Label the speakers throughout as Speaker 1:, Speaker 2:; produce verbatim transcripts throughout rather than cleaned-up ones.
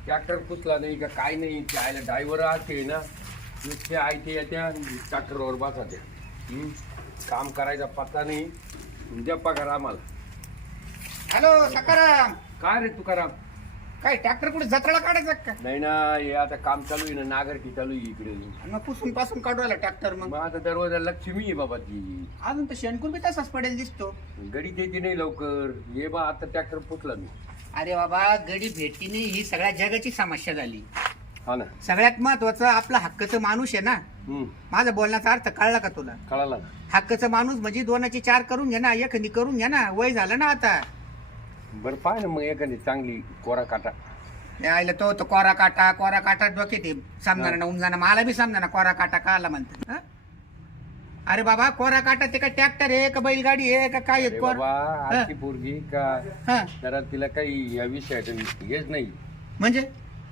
Speaker 1: Tractor पुसला नाही का काय नाही ते आयला ड्रायव्हर आहे ना नुसते आहे ते येत्या ट्रॅक्टरवर बसात्या काम करायचा पत्ता नाही द्या पगार आम्हाला.
Speaker 2: हॅलो सकाराम,
Speaker 1: काय रे तुकाराम?
Speaker 2: काय ट्रॅक्टर कुठे जत्राला काढायचं का?
Speaker 1: नाही ना हे आता काम चालू आहे ना नागरकी चालू आहे इकडे.
Speaker 2: मग पुसून पासून काढू राहिला ट्रॅक्टर. मग
Speaker 1: मग आता दरवाजा लक्ष्मी आहे बाबा ती.
Speaker 2: अजून तर शेणकूर बी तसाच पडेल दिसतो.
Speaker 1: गडी देते नाही लवकर. ये बा आता ट्रॅक्टर पुसला मी.
Speaker 2: अरे बाबा गडी भेटी नाही ही सगळ्या जगाची समस्या झाली.
Speaker 1: हा ना.
Speaker 2: सगळ्यात महत्वाचं आपला हक्काचं माणूस आहे ना.
Speaker 1: हम्म
Speaker 2: माझा बोलण्याचा अर्थ कळला का तुला?
Speaker 1: कळाला ना.
Speaker 2: हक्काचं माणूस म्हणजे दोनाची चार करून घ्या ना, एखादी करून घ्या ना. वय झालं ना आता.
Speaker 1: बरं पाय ना मग एखादी चांगली कोरा काटा.
Speaker 2: आयला तो तो कोरा काटा कोरा काटा डोक्यात आहे. समजा ना उमजाना मला बी समजा ना कोरा काटा काला म्हणतात. अरे बाबा कोरा काटा ते का ट्रॅक्टर आहे का बैलगाडी आहे का काय आहे? कोर-
Speaker 1: बाबा आजची पोरगी का
Speaker 2: हा.
Speaker 1: जरा तिला काही या विषयाचं हेच नाही.
Speaker 2: म्हणजे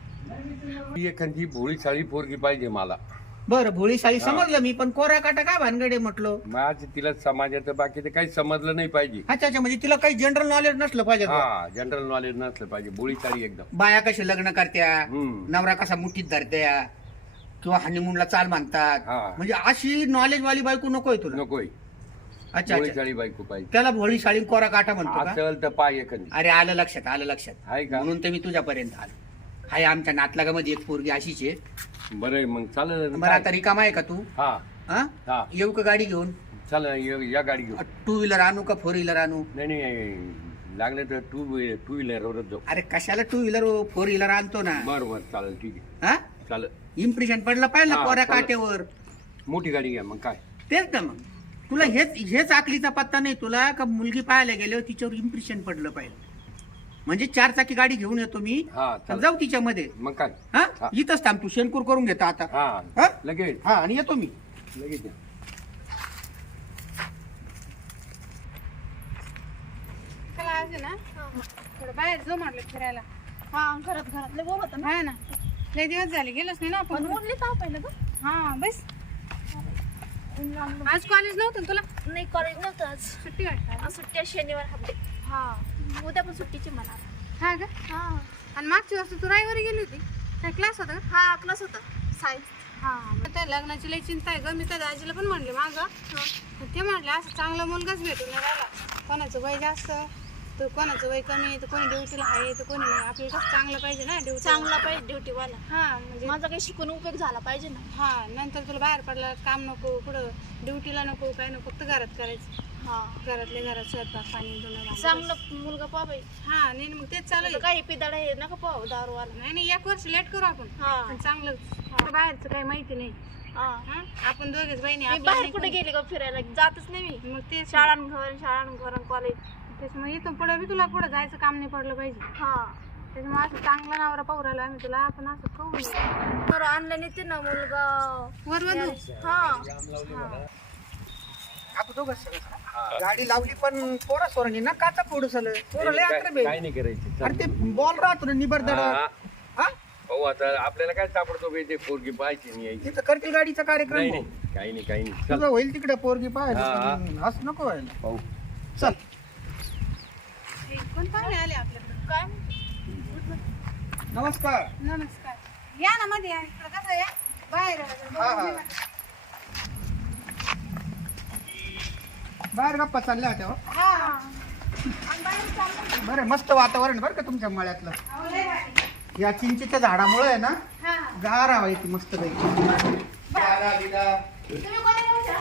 Speaker 1: ती एखादी भोळी साळी पोरगी पाहिजे मला.
Speaker 2: बरं भोळी साळी समजलं मी, पण कोरा काटा काय भानगडे म्हटलं.
Speaker 1: माझ तिला समाजाचं बाकी ते काही समजलं नाही पाहिजे.
Speaker 2: अच्छा अच्छा, म्हणजे तिला काही जनरल नॉलेज नसलं पाहिजे का?
Speaker 1: हा जनरल नॉलेज नसलं पाहिजे. भोळी साळी एकदम.
Speaker 2: बाया कशी लग्न करत्या,
Speaker 1: हम्म.
Speaker 2: नवरा कसा मुठीत धरत्या किंवा हनीमूनला चाल म्हणतात,
Speaker 1: हा.
Speaker 2: म्हणजे अशी नॉलेज वाली बायको नकोय तुला?
Speaker 1: नकोय.
Speaker 2: अच्छा
Speaker 1: भोळी
Speaker 2: अच्छा,
Speaker 1: साळी बायको पाहिजे.
Speaker 2: त्याला भोळी साळी कोरा काटा म्हणतो का?
Speaker 1: असेल तर पाय एखादी.
Speaker 2: अरे आलं लक्षात आलं लक्षात.
Speaker 1: आहे का?
Speaker 2: म्हणून तर मी तुझ्यापर्यंत आलो. हाय आमच्या नातलागामध्ये एक पोरगी अशीच आहे.
Speaker 1: बरं आहे मग चालेल.
Speaker 2: बरं आता रिकामा आहे का तू?
Speaker 1: हा
Speaker 2: हा
Speaker 1: हा
Speaker 2: येऊ का गाडी घेऊन?
Speaker 1: चालेल या गाडी घेऊ.
Speaker 2: टू व्हीलर आणू का फोर व्हीलर आणू?
Speaker 1: नाही नाही लागले तर टू टू व्हीलरवरच जाऊ.
Speaker 2: अरे कशाला टू व्हीलर फोर व्हीलर आणतो ना.
Speaker 1: बरं बरं चालेल ठीक आहे.
Speaker 2: हा
Speaker 1: चालेल.
Speaker 2: इम्प्रेशन पडलं पाहिजे ना
Speaker 1: हा,
Speaker 2: कोऱ्या
Speaker 1: चालेल.
Speaker 2: काट्यावर.
Speaker 1: मोठी गाडी घ्या मग काय.
Speaker 2: तेच ना मग तुला हेच हेच आकलीचा पत्ता नाही तुला का मुलगी पाहायला गेल्यावर तिच्यावर इम्प्रेशन पडलं पाहिजे. म्हणजे चार चाकी गाडी घेऊन येतो मी
Speaker 1: हा
Speaker 2: आणि
Speaker 1: चालेल.
Speaker 2: जाऊ तिच्यामध्ये.
Speaker 1: मग काय.
Speaker 2: हा
Speaker 1: हा.
Speaker 2: इथंच थांब तू, शेणकूर करून घेतो आता.
Speaker 1: हा
Speaker 2: हा?
Speaker 1: लगेच
Speaker 2: हा आणि येतो मी.
Speaker 1: लगेच या.
Speaker 3: चला आज आहे ना थोडं बाहेर जाऊ म्हटलं फिरायला.
Speaker 4: हा घरात घरातले बोलत ना.
Speaker 3: हा ना लय दिवस झाले गेलोच नाही ना
Speaker 4: पण
Speaker 3: आपण.
Speaker 4: उरली का पहिलं ग?
Speaker 3: हा बस.
Speaker 4: ऊन लागलं.
Speaker 3: आज कॉलेज नव्हतं ना तुला?
Speaker 4: नाही कॉलेज नव्हतं आज.
Speaker 3: सुट्टी वाटत.
Speaker 4: आज सुट्टी आहे, शनिवार हाफ डे. हा उद्या पण सुट्टीची म्हणा.
Speaker 3: हा का?
Speaker 4: हा
Speaker 3: आणि मागच्या वर्षी तू रविवारी गेली होती. काय क्लास होता का?
Speaker 4: हा क्लास होता सायन्स.
Speaker 3: हा मग त्या लग्नाची लई चिंता आहे ग. मी त्या दाजीला पण म्हणले माग, ते म्हटले असं चांगला मुलगाच भेटून नाही राहिला. कोणाचं वय जास्त तर कोणाचं वय कमी, तर कोणी ड्युटीला आहे तर कोणी नाही. आपल्याला कसं चांगलं पाहिजे ना ड्युटी.
Speaker 4: चांगला पाहिजे ड्युटीवाला.
Speaker 3: हा म्हणजे
Speaker 4: माझा काही शिकून उपयोग झाला पाहिजे ना.
Speaker 3: हा नंतर तुला बाहेर पडला काम नको, कुठं ड्युटीला नको, काय नको, फक्त घरात करायचं.
Speaker 4: हा
Speaker 3: घरातले घरात स्वयंपाक पाणी धुणं भांडं.
Speaker 4: चांगला मुलगा पाहाय.
Speaker 3: हा नाही नाही, मग तेच चालू आहे.
Speaker 4: काही पिदाडा हे नका पाहू दारूवाला.
Speaker 3: नाही नाही एक वर्ष लेट करू आपण.
Speaker 4: हा.
Speaker 3: पण चांगलं बाहेरचं काही माहिती नाही.
Speaker 4: हा
Speaker 3: हा आपण दोघेच बहिणी.
Speaker 4: मी
Speaker 3: आपल्याला
Speaker 4: बाहेर
Speaker 3: नाही
Speaker 4: कुठे
Speaker 3: कोणी.
Speaker 4: गेले का फिरायला जातच नाही मी.
Speaker 3: मग तेच
Speaker 4: शाळां घर शाळां घर कॉलेज.
Speaker 3: त्याच्यामुळे इथून पुढे बी तुला पुढे जायचं काम नाही पडलं पाहिजे.
Speaker 4: हा
Speaker 3: त्याच्यामुळे असं चांगला नवरा पाहू राहिला आम्ही तुला. आपण असं खाऊ
Speaker 4: बरं आणलं नाही ते ना मुलगा.
Speaker 3: वरवधू.
Speaker 4: हा
Speaker 2: आपण दोघंच सगळं. गाडी लावली पण पोरा सोरांनी ना काचा फोडू झालं. पोरं लय अकरा बे.
Speaker 1: काय नाही करायचं.
Speaker 2: अरे ते बॉल राहतो ना निबर दड.
Speaker 1: हा.
Speaker 2: हा
Speaker 1: हो आता आपल्याला काय सापडतो बे ते पोरगी पाहायची नाही यायची.
Speaker 2: तिथं करतील गाडीचा कार्यक्रम.
Speaker 1: नाही
Speaker 2: भाऊ.
Speaker 1: नाही काही नाही काही नाही.
Speaker 2: तुझं
Speaker 1: चल
Speaker 2: होईल तिकडे पोरगी पाहायला.
Speaker 1: हा.
Speaker 2: पण असं नको व्हायला.
Speaker 1: पाहू.
Speaker 2: चल
Speaker 3: कोण पाहुणे आले आपल्याकडे?
Speaker 4: काय
Speaker 2: नमस्कार.
Speaker 3: नमस्कार. या ना मध्ये या. इकडं कसं या बाहेर
Speaker 2: हा हा बाहेर गप्पा चालल्या होत्या हो.
Speaker 3: हा
Speaker 2: बरं मस्त वातावरण बरं का तुमच्या मळ्यातलं.
Speaker 3: अहो, लय भारी.
Speaker 2: या चिंचेच्या झाडामुळे आहे ना
Speaker 3: हा
Speaker 2: गार हवा येते मस्त पैकी.
Speaker 4: तुम्ही कोणी नव्हत्या?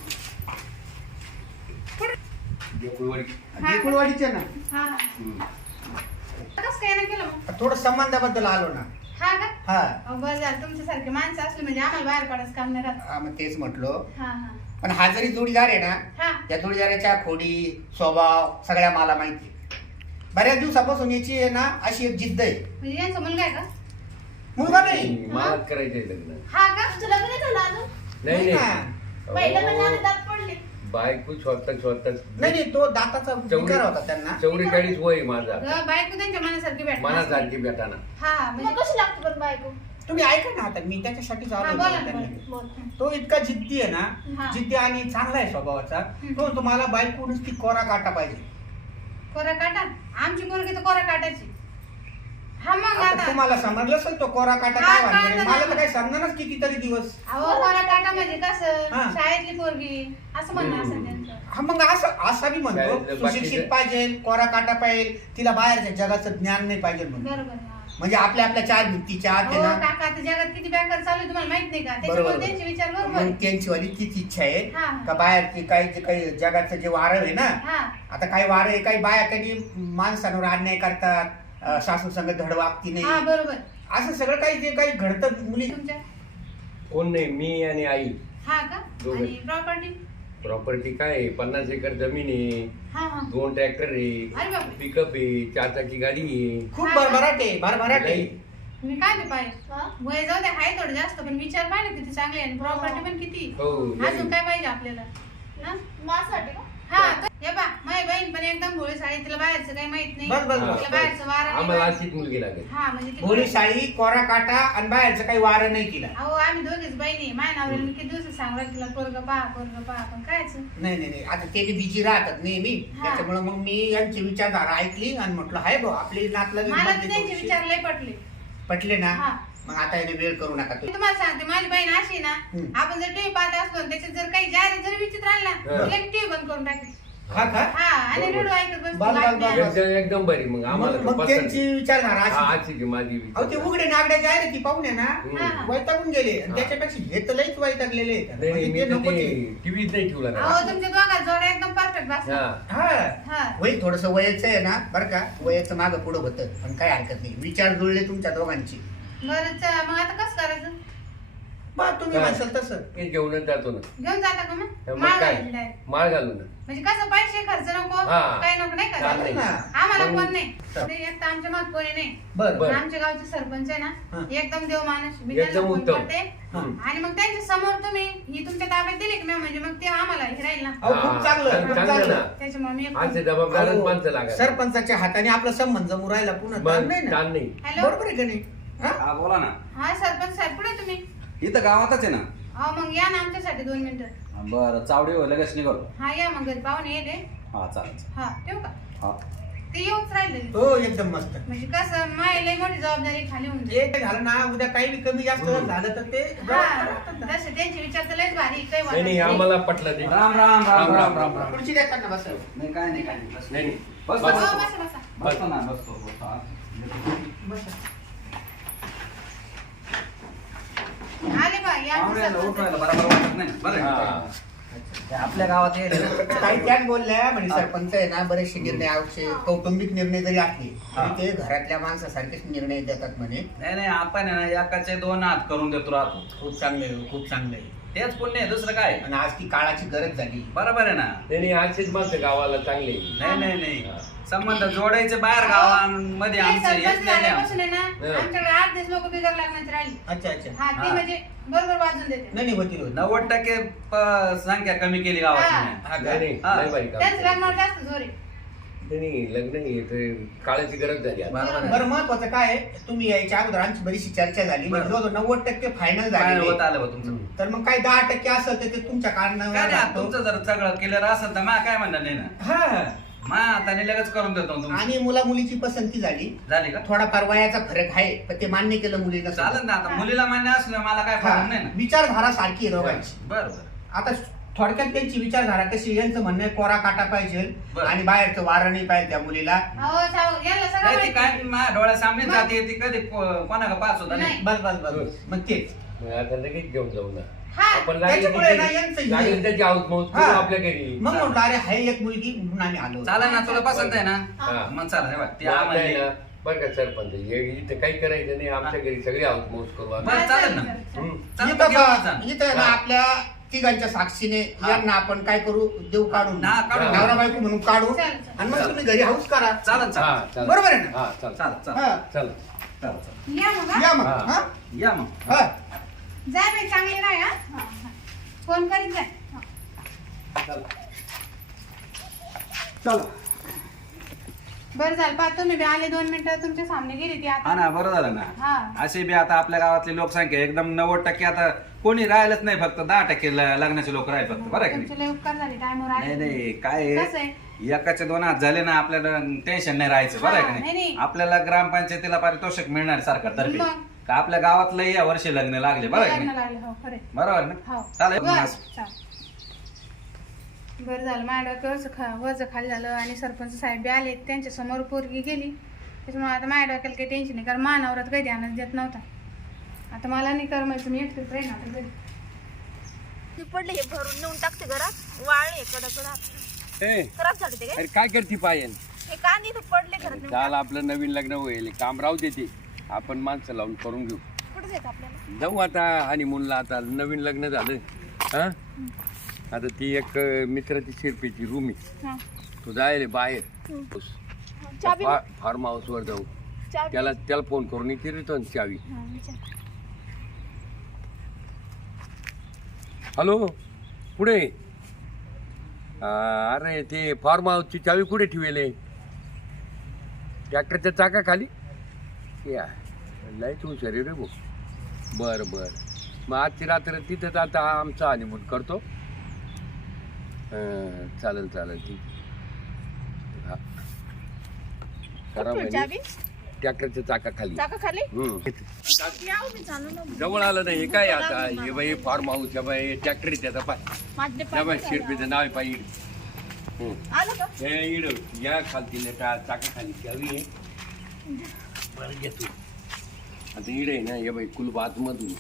Speaker 2: देकुळवाडीचे ना.
Speaker 3: हा कसं काय नाही केलं मग?
Speaker 2: थोडं संबंधाबद्दल आलो ना.
Speaker 3: हा का?
Speaker 2: हा
Speaker 3: अहो, बरं झालं तुमच्यासारखे माणसं असले म्हणजे आम्हाला बाहेर पडायचं काम नाही राहत.
Speaker 2: हा, मग तेच म्हटलो.
Speaker 3: हा हा
Speaker 2: पण हा जरी जोडीदार आहे ना,
Speaker 3: हा
Speaker 2: त्या जोडीदाराच्या खोडी स्वभाव सगळ्या मला माहिती. बऱ्याच दिवसापासून याची आहे ना अशी एक जिद्द आहे.
Speaker 3: म्हणजे यांचा मुलगा आहे का?
Speaker 2: मुलगा नाही.
Speaker 1: मला करायचंय लग्न.
Speaker 3: हा का?
Speaker 4: तुझं लग्न नाही झालं अजून?
Speaker 1: नाही
Speaker 2: ना.
Speaker 1: नाही
Speaker 4: पहिलं म्हणजे
Speaker 1: अहो,
Speaker 4: आम्ही दात पडले.
Speaker 1: बायको स्वतः स्वतः
Speaker 2: नाही नाही तो दाताचा विकार होता त्यांना.
Speaker 1: चौवेचाळीस वय माझा.
Speaker 3: अगं, बायको त्यांच्या मनासारखी भेटणार.
Speaker 1: मनासारखी भेटाना.
Speaker 3: हा
Speaker 4: मग
Speaker 3: म्हणजे
Speaker 4: कशी लागते बरं बायको?
Speaker 2: तुम्ही ऐका ना आता मी त्याच्यासाठीच
Speaker 3: हा,
Speaker 2: आलो
Speaker 3: बोला
Speaker 2: होतो
Speaker 3: ना,
Speaker 2: त्यांना.
Speaker 4: बोल.
Speaker 2: तो इतका जिद्दी आहे ना,
Speaker 3: हा.
Speaker 2: जिद्दी आणि चांगला आहे स्वभावाचा. तो तुम्हाला बायको नुसती कोरा काटा पाहिजे.
Speaker 3: कोरा काटा? आमची मुलगी तर कोरा काटाची. हा मग
Speaker 2: आता
Speaker 3: आता
Speaker 2: तुम्हाला समजलं असेल तो कोरा काटा
Speaker 3: हा,
Speaker 2: काय वाटलं
Speaker 3: कळलं
Speaker 2: मला तर
Speaker 3: ना.
Speaker 2: काही समजणारच कितीतरी दिवस.
Speaker 3: अहो कोरा काटा म्हणजे कसं
Speaker 2: हा.
Speaker 3: शाळेतली पोरगी असं म्हणणं असं त्यांचं.
Speaker 2: हा मग असं असा बी म्हणतो
Speaker 1: काय-
Speaker 2: सुशिक्षित
Speaker 1: बाकीचं-
Speaker 2: पाहिजे कोरा काटा पाहिजे तिला बाहेरच्या जगाचं ज्ञान नाही पाहिजे म्हणून.
Speaker 3: बरोबर हा.
Speaker 2: म्हणजे आपल्या आपल्या चार भित्तीच्या आत आहे
Speaker 3: अहो,
Speaker 2: ना.
Speaker 3: काका आता जगात किती बेकार चालू आहे तुम्हाला माहित नाही का
Speaker 2: बरोबर
Speaker 3: त्याच्यामुळे त्यांचे विचार बरोबर
Speaker 2: मग
Speaker 3: आहे.
Speaker 2: त्यांची वाली तीच इच्छा आहे
Speaker 3: हा.
Speaker 2: का बाहेरची काही जे काही जगाचं जे वारं आहे ना
Speaker 3: हा
Speaker 2: आता काही वारं आहे काही बाया कधी माणसांवर अन्याय करतात अं, सासू संग धड वागती
Speaker 3: हा
Speaker 2: नाही
Speaker 3: बरोबर
Speaker 2: असं सगळं काही जे काही घडतं मुली
Speaker 3: तुमच्या
Speaker 1: कोण नाही, मी आणि आई.
Speaker 3: हा का
Speaker 1: दोघं.
Speaker 3: आणि प्रॉपर्टी
Speaker 1: प्रॉपर्टी काय आहे, पन्नास एकर जमीन आहे,
Speaker 3: हा हा
Speaker 1: दोन ट्रॅक्टर
Speaker 3: अरे
Speaker 1: आहे,
Speaker 3: बापरे.
Speaker 1: पिकअप आहे, चार चाकी गाडी आहे.
Speaker 2: खूप
Speaker 3: हा का?
Speaker 2: भरभराट आहे भरभराट आहे.
Speaker 1: नाही.
Speaker 3: मी काय ते पाहिजे वय जाऊ दे हाय थोडं जास्त पण विचार पाहिजे किती चांगले आणि प्रॉपर्टी पण किती
Speaker 1: हो, नाही.
Speaker 3: अजून काय पाहिजे आपल्याला हा?
Speaker 4: माझ्यासाठी का
Speaker 3: हा तर हे बा माझी बहीण पण एकदम भोळी साडी तिला बाहेरचं काही माहित नाही
Speaker 2: बस, बस,
Speaker 1: हा,
Speaker 2: बस.
Speaker 3: तिला बाहेरचं वारं नाही
Speaker 1: आम्हाला
Speaker 3: माहित.
Speaker 1: अशीच मुलगी लागेल.
Speaker 3: हा म्हणजे ती
Speaker 2: भोळी साडी कोरा काटा आणि बाहेरचं काही वारं नाही तिला.
Speaker 3: अहो आम्ही दोघीच बहिणी माझ्या नवऱ्याला किती दिवस सांगणार तिला पोरग पहा पोरग पहा पण कायच
Speaker 2: नाही नाही नाही आता ते बी बिजी राहतात नेहमी
Speaker 3: हा.
Speaker 2: त्याच्यामुळे मग मी यांची विचारधारा ऐकली आणि म्हटलं हाय भाऊ आपली नातलं
Speaker 3: मला तर त्यांचे विचार लय पटले
Speaker 2: पटले ना
Speaker 3: हा.
Speaker 2: मग आता याने वेळ करू नका
Speaker 3: मी
Speaker 2: तुम्ही.
Speaker 3: तुम्हाला सांगते माझी बहीण अशी ना
Speaker 2: हम्म.
Speaker 3: आपण जर टीव्ही पाहत असलो आणि त्याच्यात जर काही जाहिरात जर विचित्र आली ना
Speaker 1: हा.
Speaker 3: तिला टीव्ही बंद करून टाकते
Speaker 2: हा का
Speaker 3: हा आणि
Speaker 1: बरोबर.
Speaker 3: रेडिओ ऐकत बसते
Speaker 2: बाल- बाल-
Speaker 3: बातम्या.
Speaker 2: बाल-
Speaker 1: एकदम एकदम बरी मग आम्हाला
Speaker 2: मग मग
Speaker 1: पसंत
Speaker 2: त्यांची
Speaker 1: आहे.
Speaker 2: विचारधारा
Speaker 1: हा,
Speaker 2: अशी
Speaker 1: अशी की माझी
Speaker 2: अहो ते
Speaker 1: विचार.
Speaker 2: उघडे नागड्या जाहिराती पाहून आहे ना
Speaker 1: हम्म.
Speaker 2: वैतागून गेले आणि
Speaker 1: हा.
Speaker 2: त्याच्यापेक्षा हे तर लईच वैतागलेले आहेत.
Speaker 1: नाही नाही,
Speaker 2: म्हणजे
Speaker 1: मी
Speaker 2: ते
Speaker 1: तर
Speaker 2: नको
Speaker 1: ते
Speaker 2: ते.
Speaker 1: टीव्हीच नाही ठेवला ना.
Speaker 3: अहो तुमच्या दोघात जोड्या एकदम परफेक्ट
Speaker 1: हा.
Speaker 3: बसतात
Speaker 2: हा
Speaker 3: हा
Speaker 2: वय थोडस वयाचं आहे ना बरं का वयाचं मागं पुढं होतं पण काही हरकत नाही विचार जुळले तुमच्या दोघांची
Speaker 3: बरं च- मग आता कसं करायचं
Speaker 2: बा तुम्ही
Speaker 1: काय?
Speaker 2: म्हणसाल तसं
Speaker 1: मी घेऊनच जातो ना.
Speaker 3: घेऊन जाता का मग
Speaker 1: मग
Speaker 3: माळ
Speaker 1: काय
Speaker 3: घालायची direct.
Speaker 1: माळ घालू ना.
Speaker 3: म्हणजे कसं पैसे खर्च नको
Speaker 1: हा.
Speaker 3: काही नको नाही का
Speaker 1: चालेल
Speaker 2: ना.
Speaker 3: आम्हाला
Speaker 1: मग-
Speaker 3: कोण नाही ते एक तर आमच्या माग कोणी नाही
Speaker 2: बरं
Speaker 1: बरं.
Speaker 3: आमच्या गावचे सरपंच आहे
Speaker 2: हा.
Speaker 3: ना एकदम देव माणूस मी त्यांना
Speaker 1: एकदम
Speaker 3: फोन
Speaker 1: उत्तम.
Speaker 3: करते
Speaker 1: हम्म.
Speaker 3: आणि मग त्यांच्या समोर तुम्ही ही तुमच्या ताब्यात दिली की नाही म्हणजे मग ते आम्हाला हे राहील ना
Speaker 2: अहो खूप
Speaker 1: हा,
Speaker 2: चांगलं खूप
Speaker 1: चांगलं
Speaker 2: चांगलं
Speaker 1: ना.
Speaker 3: त्याच्यामुळे मी
Speaker 1: असे जबाबदारच
Speaker 2: अहो,
Speaker 1: माणसं लागत.
Speaker 2: सरपंचाच्या हाताने आपला संबंध जमू राहिला पुन्हा ताण
Speaker 1: मग
Speaker 2: नाही ना
Speaker 1: ताण नाही.
Speaker 3: हॅलो
Speaker 2: बरोबर आहे का नाही हा?
Speaker 5: हा बोला ना.
Speaker 3: हा सरपंच साहेब कुठे तुम्ही
Speaker 5: इथं गावातच आहे ना.
Speaker 3: अहो मग या ना आमच्यासाठी दोन मिनिटं
Speaker 5: बरं चावडी हो लगेच निघतो.
Speaker 3: हा या मग घरी पाहुणे येते
Speaker 5: हा चालेल चालेल.
Speaker 3: हा ठेवू का
Speaker 5: हा
Speaker 3: ते येऊच राहिले
Speaker 2: हो एकदम मस्त
Speaker 3: म्हणजे कसं माय लई मोठी जबाबदारी खाली होऊन जाईल
Speaker 2: जे काही झालं ना उद्या काही बी कमी जास्त
Speaker 1: हम्म.
Speaker 2: झालं तर ते
Speaker 3: हा
Speaker 2: राहतात ना.
Speaker 3: तसे त्यांचे विचार तर लयच भारी काही
Speaker 1: नाही नाही
Speaker 3: वाटत नाही.
Speaker 1: आम्हाला पटलं ते.
Speaker 5: राम राम राम राम राम राम.
Speaker 2: खुर्ची द्या त्यांना बस
Speaker 5: नाही काय नाही काय नाही बस.
Speaker 1: नाही नाही.
Speaker 5: बस
Speaker 3: हो,
Speaker 5: बस
Speaker 3: बसा बसा
Speaker 5: बसतो ना बसतो बसतो. हा.
Speaker 3: आले बा या आमचे
Speaker 5: आवडायला,
Speaker 3: सरपंच.
Speaker 5: उठवायला बरोबर वाटत नाही ना. बरं आहे.
Speaker 1: हा.
Speaker 5: ते आपल्या गावात येईल.
Speaker 2: काही त्यात बोलल्या म्हणजे सरपंच आहे ना बरेचसे निर्णय आवश्य कौटुंबिक निर्णय जरी असले
Speaker 5: हा.
Speaker 2: तरी ते घरातल्या माणसासारखेच निर्णय देतात म्हणे.
Speaker 5: नाही नाही आपण आहे ना एकाचे दोन हात करून देतो राहतो.
Speaker 2: खूप चांगलं आहे खूप चांगलं आहे
Speaker 5: तेच पुण्य आहे दुसरं काय.
Speaker 2: आणि आज ती काळाची गरज झाली.
Speaker 5: बरोबर आहे ना.
Speaker 1: नाही नाही असेच माणसं गावाला चांगले.
Speaker 5: नाही नाही नाही
Speaker 1: हा.
Speaker 5: संबंध जोडायचे बाहेर गावांमध्ये
Speaker 3: ते
Speaker 5: आमचं हेच
Speaker 3: सरपंच
Speaker 5: नाही
Speaker 3: झाल्यापासून
Speaker 5: आमचं.
Speaker 3: आहे ना
Speaker 1: हा.
Speaker 3: आमच्याकडे आठ दिवस लोक बिगर लागण्याची राहिली
Speaker 2: अच्छा अच्छा
Speaker 3: हा ते
Speaker 5: हा.
Speaker 3: म्हणजे बरोबर वाजून देते
Speaker 2: नाही नाही होती होती.
Speaker 5: नव्वद टक्के प- संख्या कमी केली गावाची
Speaker 3: हा.
Speaker 5: नाही.
Speaker 2: हा
Speaker 1: नाही
Speaker 2: का?
Speaker 1: नाही
Speaker 5: हा.
Speaker 1: लय बाई काम.
Speaker 3: त्यांचं लग्नावर जास्त जोर आहे
Speaker 1: नाही नाही, लग्न नाही ते काळाची गरज झाली आता.
Speaker 5: बरोबर आहे.
Speaker 2: बरं महत्वाचं काय आहे तुम्ही यायच्या अगोदर आमची बरीचशी चर्चा झाली
Speaker 5: बरं.
Speaker 2: जवळजवळ नव्वद टक्के फायनल
Speaker 5: काय होत
Speaker 2: झाली
Speaker 5: आलं बा तुमचं.
Speaker 2: तर मग काय दहा टक्के असेल तर ते तुमच्या
Speaker 5: काय नाही आता
Speaker 2: कारणावर
Speaker 5: तुमचं जर सगळं क्लिअर असेल तर मला काय म्हणणार नाही ना.
Speaker 2: हा
Speaker 5: मा हाताने लगेच करून देतो तुमचं.
Speaker 2: आणि मुला मुलीची पसंती झाली
Speaker 5: झाली का.
Speaker 2: थोडाफार वयाचा फरक आहे पण ते मान्य केलं मुलीनं
Speaker 5: चालेल ना आता मुलीला मान्य असलं मला काय
Speaker 2: हा,
Speaker 5: प्रॉब्लेम नाही ना.
Speaker 2: विचारधारा सारखी आहे दोघांची.
Speaker 5: बरं बरं.
Speaker 2: आता थोडक्यात त्यांची विचारधारा कशी यांचं म्हणणं आहे कोरा काटा पाहिजे
Speaker 5: बरं.
Speaker 2: आणि बाहेरचं वारं नाही पाहिजे त्या मुलीला.
Speaker 3: अहो साव- याला सगळं
Speaker 5: नाही ती
Speaker 3: माहिती.
Speaker 5: काय माझ्या डोळ्यासामने
Speaker 3: मग?
Speaker 5: जाते ती कधी को- कोणाला पाच होता नाही.
Speaker 3: नाही.
Speaker 2: बस बस बस मग तेच
Speaker 1: मग आता लगेच घेऊन जाऊ ना.
Speaker 3: हा
Speaker 1: आपण लागेल
Speaker 2: त्याच्यामुळे ना
Speaker 1: त्याची-
Speaker 2: यांचं हे-
Speaker 1: लागेल त्याची आऊत मौत करू
Speaker 2: हा.
Speaker 1: आपल्या घरी.
Speaker 2: मग म्हटलं अरे हाय एक मुलगी म्हणून आम्ही आलो.
Speaker 5: चालेल ना तुला पसंत आहे ना.
Speaker 1: हा.
Speaker 5: मग चालेल हे बघ, ती
Speaker 1: मग आता
Speaker 5: आम्हाला
Speaker 1: आहे ना, बरं का सरपंच हे इथं काही करायचं नाही आमच्या घरी सगळी आऊत मौत करू आम्ही.
Speaker 5: बरं चालेल ना.
Speaker 1: हम्म.
Speaker 5: चालेल
Speaker 2: इथं
Speaker 5: मग घेऊन
Speaker 2: का-
Speaker 5: जा.
Speaker 2: इथं आहे ना
Speaker 1: हा.
Speaker 2: आपल्या तिघांच्या साक्षीने
Speaker 5: हा.
Speaker 2: यांना आपण काय करू देऊ काढून
Speaker 5: हा, काढू.
Speaker 2: नवरा बायको म्हणून काढू
Speaker 3: चालेल, चालेल.
Speaker 2: आणि मग तुम्ही घरी हाऊस करा.
Speaker 5: चालेल
Speaker 1: हा,
Speaker 5: चालेल
Speaker 1: चालेल.
Speaker 2: बरोबर आहे ना?
Speaker 1: हा, चालेल.
Speaker 5: चालेल चालेल
Speaker 2: हा.
Speaker 1: चालेल.
Speaker 5: चालेल चालेल.
Speaker 3: या मग हा?
Speaker 2: या मग
Speaker 1: हा.
Speaker 2: हा?
Speaker 5: या मग.
Speaker 2: हा.
Speaker 3: जा बाई चांगली राह हा हा, हा. फोन करीत जा हा.
Speaker 2: चला
Speaker 3: बरं झालं पा तुम्ही बी आले दोन मिनिटं तुमच्या सामने गेली ती
Speaker 5: हा
Speaker 3: आता
Speaker 5: ना बरं झालं ना.
Speaker 3: हा
Speaker 5: असे बी आता आपल्या गावातली लोकसंख्या एकदम नव्वद टक्के आता कोणी राहिलंच नाही फक्त दहा टक्के ल- लग्नाचे लोक राहिले फक्त बरं आहे की
Speaker 3: तुमचे
Speaker 5: नाही.
Speaker 3: लय उपकार झाले टायमवर
Speaker 5: नाही
Speaker 3: आले
Speaker 5: नाही काय
Speaker 3: कसं
Speaker 5: आहे
Speaker 3: आहे
Speaker 5: एकाचे दोन हात झाले ना आपल्याला टेन्शन नाही राहायचं बरं आहे का
Speaker 3: हा, नाही,
Speaker 5: नाही
Speaker 3: नाही.
Speaker 5: आपल्याला ग्रामपंचायतीला पारितोषिक मिळणार सरकारतर्फे
Speaker 3: मग.
Speaker 5: का आपल्या गावातलं या वर्षी लग्न लागले बरं आहे का
Speaker 3: लग्न
Speaker 5: नाही
Speaker 3: लागले हो खरे
Speaker 5: बरोबर ना
Speaker 3: हो
Speaker 5: चालेल
Speaker 3: बरं
Speaker 5: मग.
Speaker 3: चालेल. बरं झालं माझ्या डोक्यावरचं खा वरचं खाली झालं आणि सरपंच साहेब बी आले त्यांच्या समोर पोरगी गेली त्याच्यामुळे आता माझ्या डोक्याला काही टेन्शन नाही कारण मानावरात काही ध्यानच देत नव्हता आता मला नाही करमायचं मी एकटीच राहीन आता घरी.
Speaker 4: ते पडले हे भरून नेऊन टाकते घरात वाळले कडकड
Speaker 1: ए
Speaker 4: खराब झाले ते काय
Speaker 1: अरे काय करते पायन
Speaker 4: हे कांदे इथं पडले घरात नेऊन
Speaker 1: चाल आपलं नवीन लग्न होईल काम राहू देते आपण माणसं लावून करून घेऊ
Speaker 4: कुठे जायचं आपल्याला
Speaker 1: जाऊ आता हनीमूनला आता नवीन लग्न झालं हा आता ती एक अं, मित्राची शिरपीची रूम आहे
Speaker 4: हा
Speaker 1: तो जायले बाहेर
Speaker 4: चाबी
Speaker 1: फा- फार्म हाऊस वर जाऊ
Speaker 4: चाबी
Speaker 1: त्याला त्याला फोन करून इथे रिटर्न चावी
Speaker 4: हा, विचार.
Speaker 1: हॅलो पुढे अरे ते फार्म हाऊसची चावी कुठे ठेवले ट्रॅक्टरच्या चाका खाली या लयच हुशार आहे रे भाऊ बरं बरं मग आजची रात्र तिथंच आता आमचा हनीमून करतो अं, चालेल चालेल ठीक हा करा
Speaker 4: कुठे
Speaker 1: म्हणजे
Speaker 4: चाबी
Speaker 1: ट्रॅक्टरच्या चाका खाली
Speaker 4: चाका खाली
Speaker 1: हम्म.
Speaker 4: याव मी चालू ना
Speaker 1: जवळ आलं नाही हे काय आता हे बाई फार्म हाऊस बाई ट्रॅक्टर आहे त्याचा पाय
Speaker 4: माझे
Speaker 1: या बाई
Speaker 4: पाय
Speaker 1: शिरपीचं नाव आहे पाय इड हम्म.
Speaker 4: आलं का
Speaker 1: हे इड या खालती लेटा चाका खाली चावी आहे बरं घेतो आता इड आहे ना हे बाई कुलप आतमधून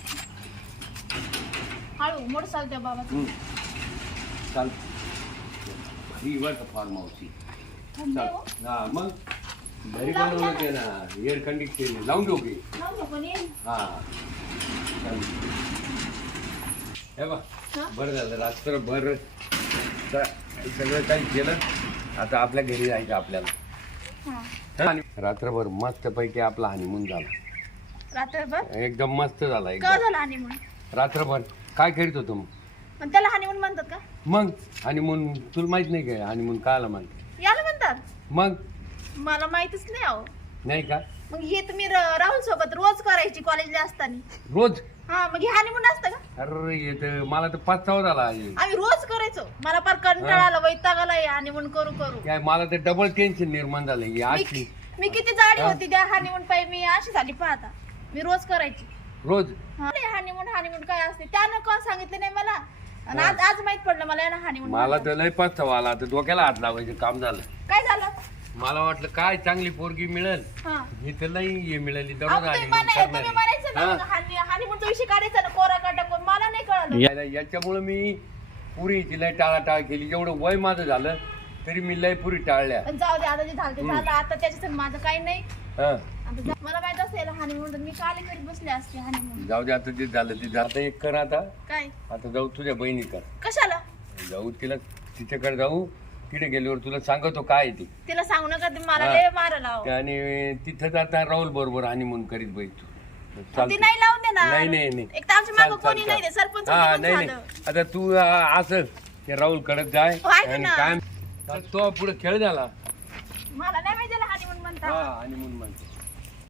Speaker 4: हळू मोठ चालते बाबा
Speaker 1: हम्म. चाल ही वर का फार्म हाऊसची
Speaker 4: थंड आहे
Speaker 1: चाल
Speaker 4: हो.
Speaker 1: हा मग घरी बनवलं ते ना एअर कंडिशन लावून ठेवू की
Speaker 4: लावू नको नी.
Speaker 1: हा चालेल. हे बा
Speaker 4: हा?
Speaker 1: बरं झालं रात्रभर स- सगळं काही केलं आता आपल्या घरी जायचं आपल्याला
Speaker 4: हा.
Speaker 1: आणि रात्रभर मस्त पैकी आपला हनीमून झाला
Speaker 4: रात्रभर
Speaker 1: एकदम मस्त झाला
Speaker 4: का
Speaker 1: एकदम
Speaker 4: झालं हनीमून
Speaker 1: रात्रभर काय करीत होतो मग
Speaker 4: पण त्याला हनीमून म्हणतात का
Speaker 1: मग हनीमून तुला माहित नाही काय हनीमून कायला म्हणते
Speaker 4: याला म्हणतात
Speaker 1: मग
Speaker 4: मला माहितच नाही अहो
Speaker 1: नाही का
Speaker 4: मग हे तुम्ही र- राहुल सोबत रोज करायची कॉलेजला असताना
Speaker 1: रोज
Speaker 4: हा मग हे हनीमून असतं का
Speaker 1: अरे हे तर मला तर पाच सहा झाला आहे.
Speaker 4: आम्ही रोज करायचो मला फार कंटाळा आला वैताग आला हनीमून करू करू
Speaker 1: काय मला तर डबल टेन्शन निर्माण झालं ही
Speaker 4: मी
Speaker 1: आजची
Speaker 4: मी किती जाडी
Speaker 1: हा?
Speaker 4: होती त्या हनीमून पायी मी अशी झाली पाहता मी रोज करायची
Speaker 1: रोज
Speaker 4: हनीमून हनीमून काय असते त्यानं का सांगितलं नाही मला आणि आज आज माहित पडलं मला याला हनीमून
Speaker 1: मला तर लय पाच सहा आला तर डोक्याला हात लावायचं काम झालं
Speaker 4: काय झालं
Speaker 1: मला वाटलं काय चांगली पोरगी मिळेल
Speaker 4: हा
Speaker 1: ही तर नाही हे मिळाली
Speaker 4: अहो,
Speaker 1: दररोज
Speaker 4: तुम्ही
Speaker 1: आली
Speaker 4: म्हणा- तुम्ही म्हणायचं
Speaker 1: हा?
Speaker 4: ना हानी- हनीमूनचा विषय काढायचा ना कोरा काटा कोण मला नाही कळलं
Speaker 1: याला- याच्यामुळं मी पुरीची लय टाळाटाळ केली जेवढं वय माझं झालं तरी मी लय पुरी टाळल्या
Speaker 4: पण जाऊ दे आता जे झालं ते झालं आता त्याच्यात माझं काही नाही
Speaker 1: हा
Speaker 4: आता जा- मला माहित असेल हनीमून तर मी काले करीत बसले असते हनीमून
Speaker 1: जाऊ दे आता ते झालं ते झालं आता एक कर आता
Speaker 4: काय
Speaker 1: आता जाऊ तुझ्या बहिणीकडे
Speaker 4: कशाला
Speaker 1: जाऊ तिला तिच्याकडे जाऊ तिथे गेल्यावर तुला सांगतो काय आहे ते
Speaker 4: तिला सांगू नका ते मला
Speaker 1: हा.
Speaker 4: लय मारला अहो.
Speaker 1: आणि तिथं आता राहुल बरोबर हनीमून करीत बाई तू
Speaker 4: ती
Speaker 1: चालतंय.
Speaker 4: नाही लावून देणार
Speaker 1: नाही नाही नाही
Speaker 4: एक तर आमच्या मागं
Speaker 1: चाल, चाल,
Speaker 4: कोणी नाही
Speaker 1: चाल.
Speaker 4: दे सरपंच
Speaker 1: हा
Speaker 4: होते पण
Speaker 1: नाही
Speaker 4: झालं.
Speaker 1: नाही आता तू अं, असं ते राहुल कडक जाय
Speaker 4: हो, ऐक
Speaker 1: आणि
Speaker 4: ना.
Speaker 1: काय तो पुढे खेळ झाला
Speaker 4: मला नाही माहिती हनीमून
Speaker 1: हा
Speaker 4: म्हणतात
Speaker 1: हनीमून म्हणते